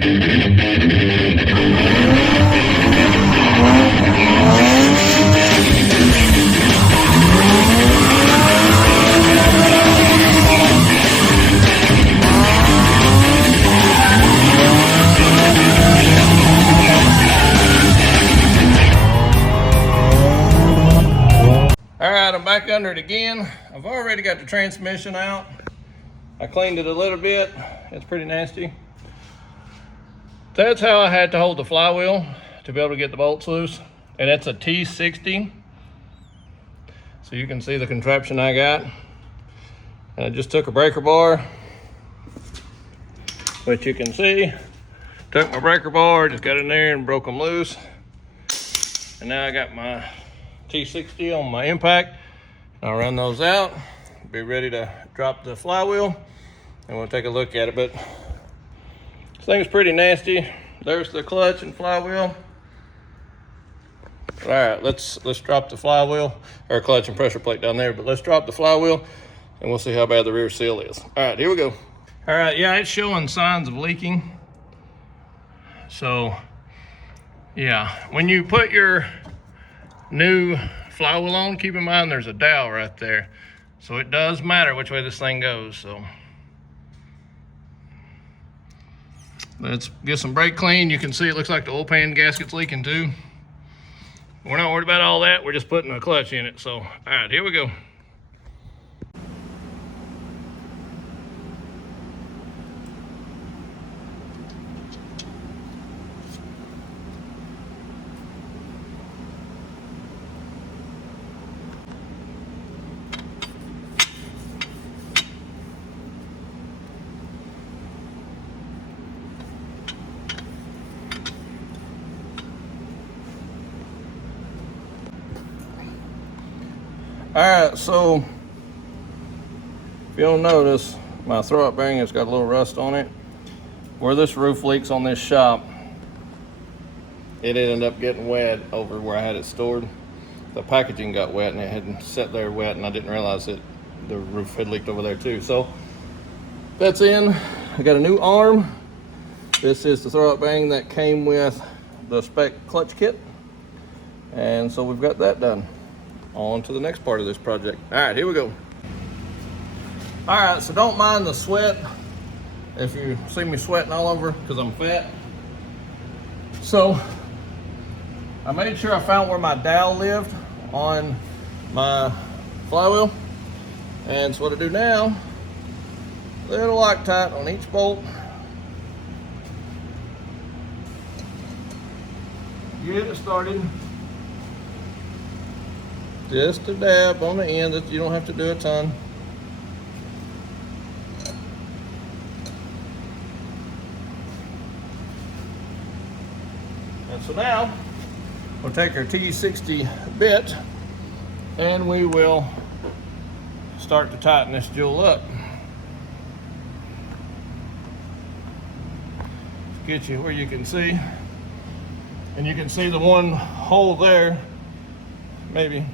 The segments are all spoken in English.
Alright, I'm back under it again. I've already got the transmission out. I cleaned it a little bit. It's pretty nasty. That's how I had to hold the flywheel to be able to get the bolts loose. And it's a T60. So you can see the contraption I got. And I just took a breaker bar, which you can see. Took my breaker bar, just got in there and broke them loose. And now I got my T60 on my impact. I'll run those out, be ready to drop the flywheel, and we'll take a look at it. But this thing's pretty nasty. There's the clutch and flywheel. All right, let's drop the flywheel, or clutch and pressure plate down there, but let's drop the flywheel and we'll see how bad the rear seal is. All right, here we go. All right, yeah, it's showing signs of leaking. So yeah, when you put your new flywheel on, keep in mind there's a dowel right there, so it does matter which way this thing goes. So let's get some brake clean. You can see it looks like the oil pan gasket's leaking too. We're not worried about all that, we're just putting a clutch in it. So all right, here we go. All right, so if you'll notice, my throw-up bearing has got a little rust on it. Where this roof leaks on this shop, it ended up getting wet over where I had it stored. The packaging got wet and it hadn't sat there wet, and I didn't realize that the roof had leaked over there too. So that's in. I got a new arm. This is the throw-up bearing that came with the spec clutch kit. And so we've got that done. On to the next part of this project. All right, here we go. All right, so don't mind the sweat if you see me sweating all over because I'm fat. So I made sure I found where my dowel lived on my flywheel. And so what I do now, little Loctite on each bolt. Get it started. Just a dab on the end, that you don't have to do a ton. And so now we'll take our T60 bit and we will start to tighten this jewel up. Get you where you can see, and you can see the one hole there, maybe.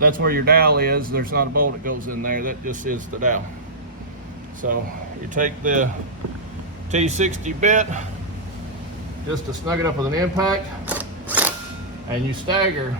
That's where your dowel is. There's not a bolt that goes in there. That just is the dowel. So you take the T60 bit just to snug it up with an impact, and you stagger.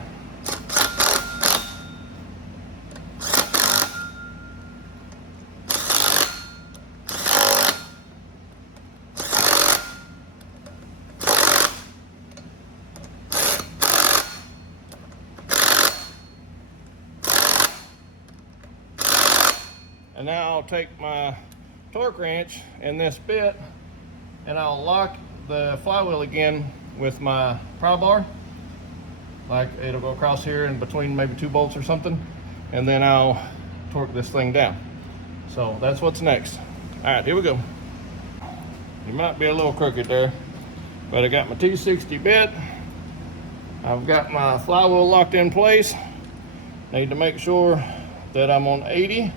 And now I'll take my torque wrench and this bit and I'll lock the flywheel again with my pry bar. Like it'll go across here in between maybe two bolts or something. And then I'll torque this thing down. So that's what's next. All right, here we go. You might be a little crooked there, but I got my T60 bit. I've got my flywheel locked in place. Need to make sure that I'm on 80.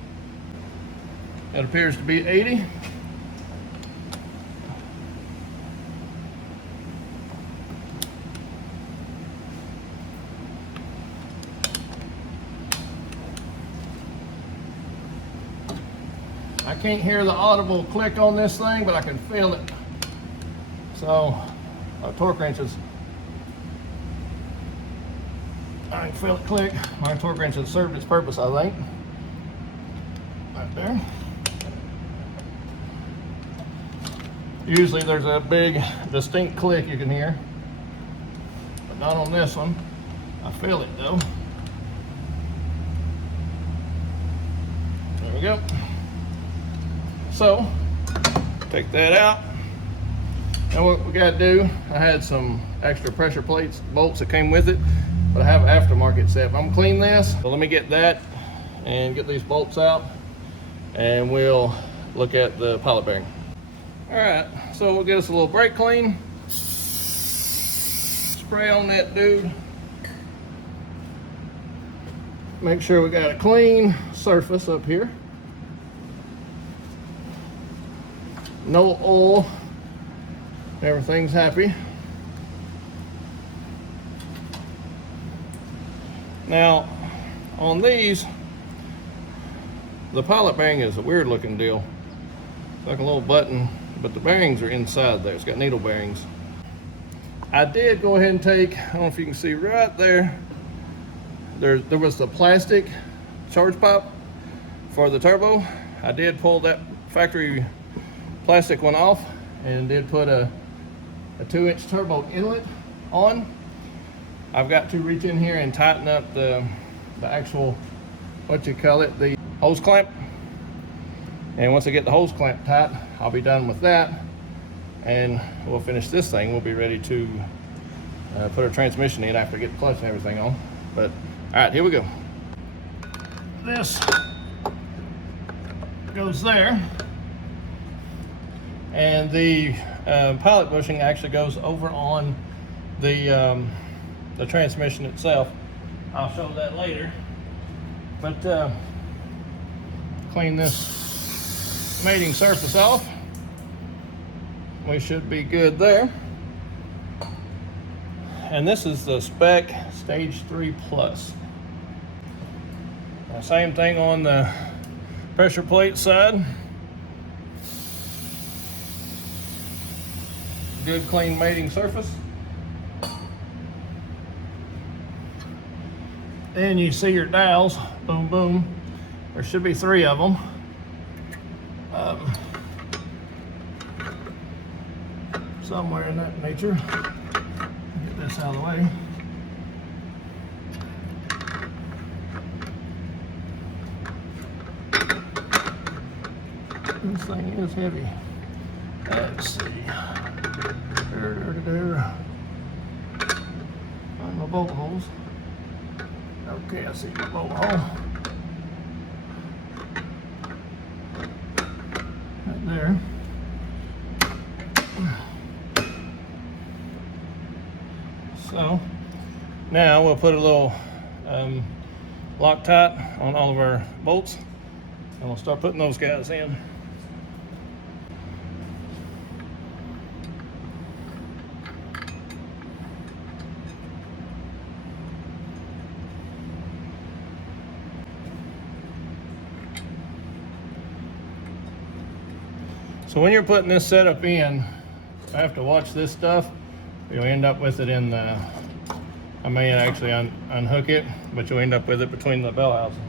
It appears to be 80. I can't hear the audible click on this thing, but I can feel it. So my torque wrenches, I can feel it click. My torque wrench has served its purpose, I think. Right there. Usually there's a big distinct click you can hear, but not on this one. I feel it though. There we go. So take that out. Now what we got to do, I had some extra pressure plates, bolts that came with it, but I have an aftermarket set. I'm gonna clean this. So let me get that and get these bolts out, and we'll look at the pilot bearing. All right, so we'll get us a little brake clean. Spray on that dude. Make sure we got a clean surface up here. No oil. Everything's happy. Now, on these, the pilot bearing is a weird looking deal. It's like a little button, but the bearings are inside there. It's got needle bearings. I did go ahead and take, I don't know if you can see right there, there was the plastic charge pipe for the turbo. I did pull that factory plastic one off and did put a 2-inch turbo inlet on. I've got to reach in here and tighten up the actual, what you call it, the hose clamp. And once I get the hose clamp tight, I'll be done with that, and we'll finish this thing. We'll be ready to put our transmission in after I get the clutch and everything on. But all right, here we go. This goes there, and the pilot bushing actually goes over on the transmission itself. I'll show that later. But clean this mating surface off. We should be good there. And this is the spec Stage 3 Plus. Same thing on the pressure plate side. Good clean mating surface. And you see your dials, boom, boom. There should be 3 of them. Somewhere in that nature. Get this out of the way. This thing is heavy. Let's see. Find my bolt holes. Okay, I see my bolt hole. Right there. So now we'll put a little Loctite on all of our bolts, and we'll start putting those guys in. So when you're putting this setup in, I have to watch this stuff. You'll end up with it in the, I may actually unhook it, but you'll end up with it between the bell housing.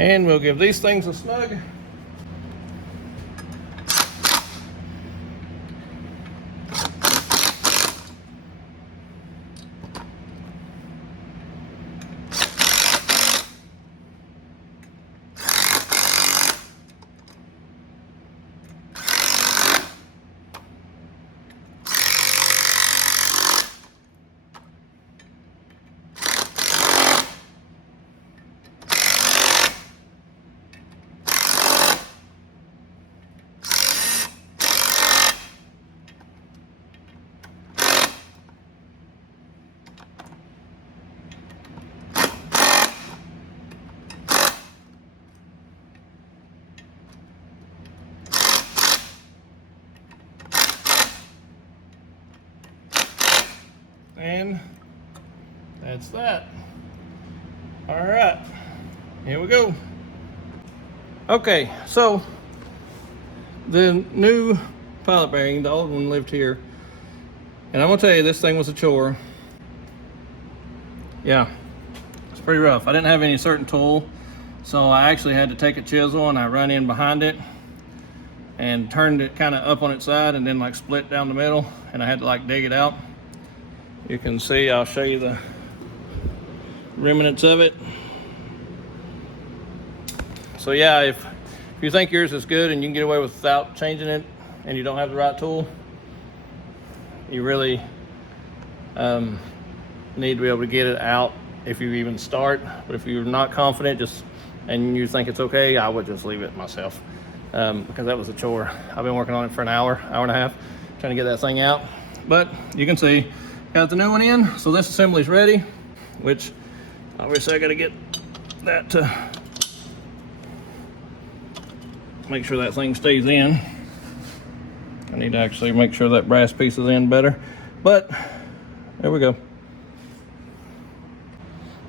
And we'll give these things a snug. And that's that. All right, here we go. Okay, so the new pilot bearing, the old one lived here. And I'm gonna tell you, this thing was a chore. Yeah, it's pretty rough. I didn't have any certain tool, so I actually had to take a chisel and I run in behind it and turned it kind of up on its side and then like split down the middle, and I had to like dig it out. You can see, I'll show you the remnants of it. So yeah, if you think yours is good and you can get away without changing it and you don't have the right tool, you really need to be able to get it out if you even start. But if you're not confident and you think it's okay, I would just leave it myself, because that was a chore. I've been working on it for an hour and a half trying to get that thing out. But you can see, got the new one in, so this assembly's ready, which obviously I got to get that to make sure that thing stays in. I need to actually make sure that brass piece is in better, but there we go.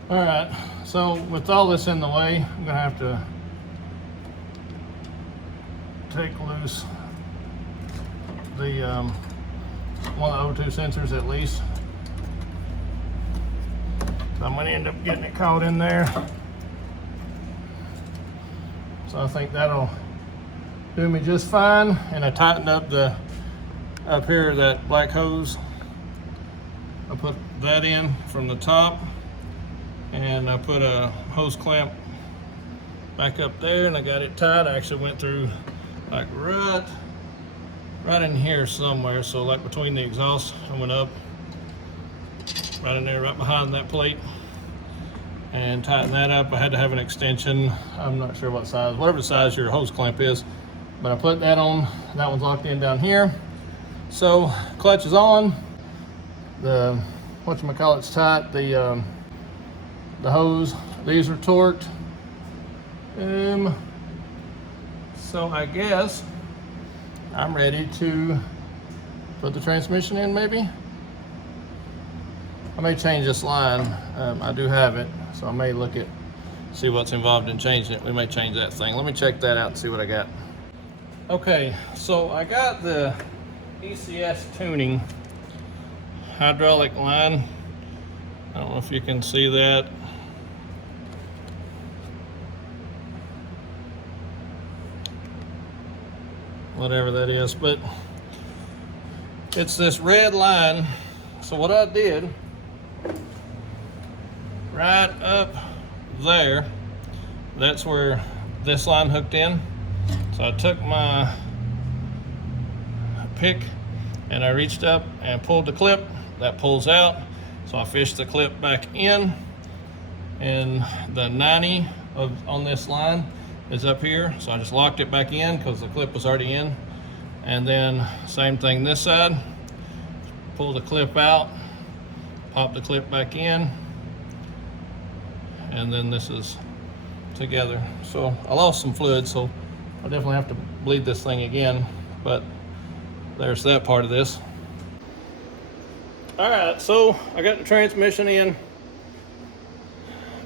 All right, so with all this in the way, I'm gonna have to take loose the one of the O2 sensors at least. So I'm gonna end up getting it caught in there. So I think that'll do me just fine. And I tightened up up here, that black hose. I put that in from the top, and I put a hose clamp back up there, and I got it tied. I actually went through like right in here somewhere, so like between the exhaust, I went up right in there, right behind that plate, and tighten that up. I had to have an extension. I'm not sure what size, whatever size your hose clamp is, but I put that on. That one's locked in down here. So clutch is on. The whatchamacallit's tight. The hose, these are torqued. So I guess I'm ready to put the transmission in, maybe. I may change this line. I do have it, so I may see what's involved in changing it. We may change that thing. Let me check that out and see what I got. Okay, so I got the ECS tuning hydraulic line. I don't know if you can see that. Whatever that is, but it's this red line. So what I did, right up there, that's where this line hooked in. So I took my pick and I reached up and pulled the clip. That pulls out. So I fished the clip back in, and the 90 on this line is up here. So I just locked it back in because the clip was already in. And then same thing this side. Pull the clip out, pop the clip back in, and then this is together. So I lost some fluid, so I'll definitely have to bleed this thing again, but there's that part of this. All right, so I got the transmission in.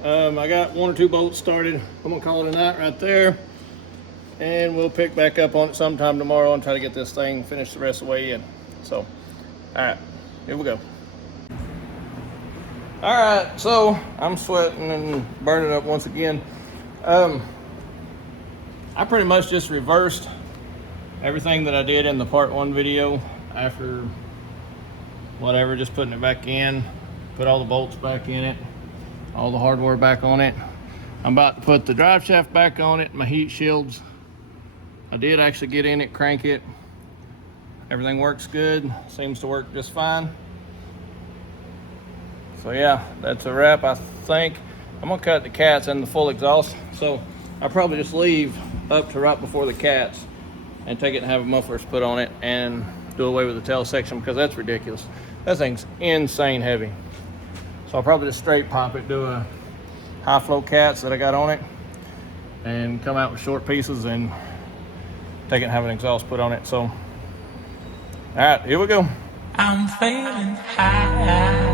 I got 1 or 2 bolts started. I'm gonna call it a night right there, and we'll pick back up on it sometime tomorrow and try to get this thing finished the rest of the way in. So, all right, here we go. All right, so I'm sweating and burning up once again. I pretty much just reversed everything that I did in the part 1 video after whatever, just putting it back in, put all the bolts back in it, all the hardware back on it. I'm about to put the drive shaft back on it, my heat shields. I did actually get in it, crank it. Everything works good, seems to work just fine. So yeah, that's a wrap, I think. I'm gonna cut the cats and the full exhaust. So I'll probably just leave up to right before the cats and take it and have mufflers put on it and do away with the tail section, because that's ridiculous. That thing's insane heavy. So I'll probably just straight pop it, do a high flow cats that I got on it, and come out with short pieces and take it and have an exhaust put on it. So, all right, here we go. I'm feeling high.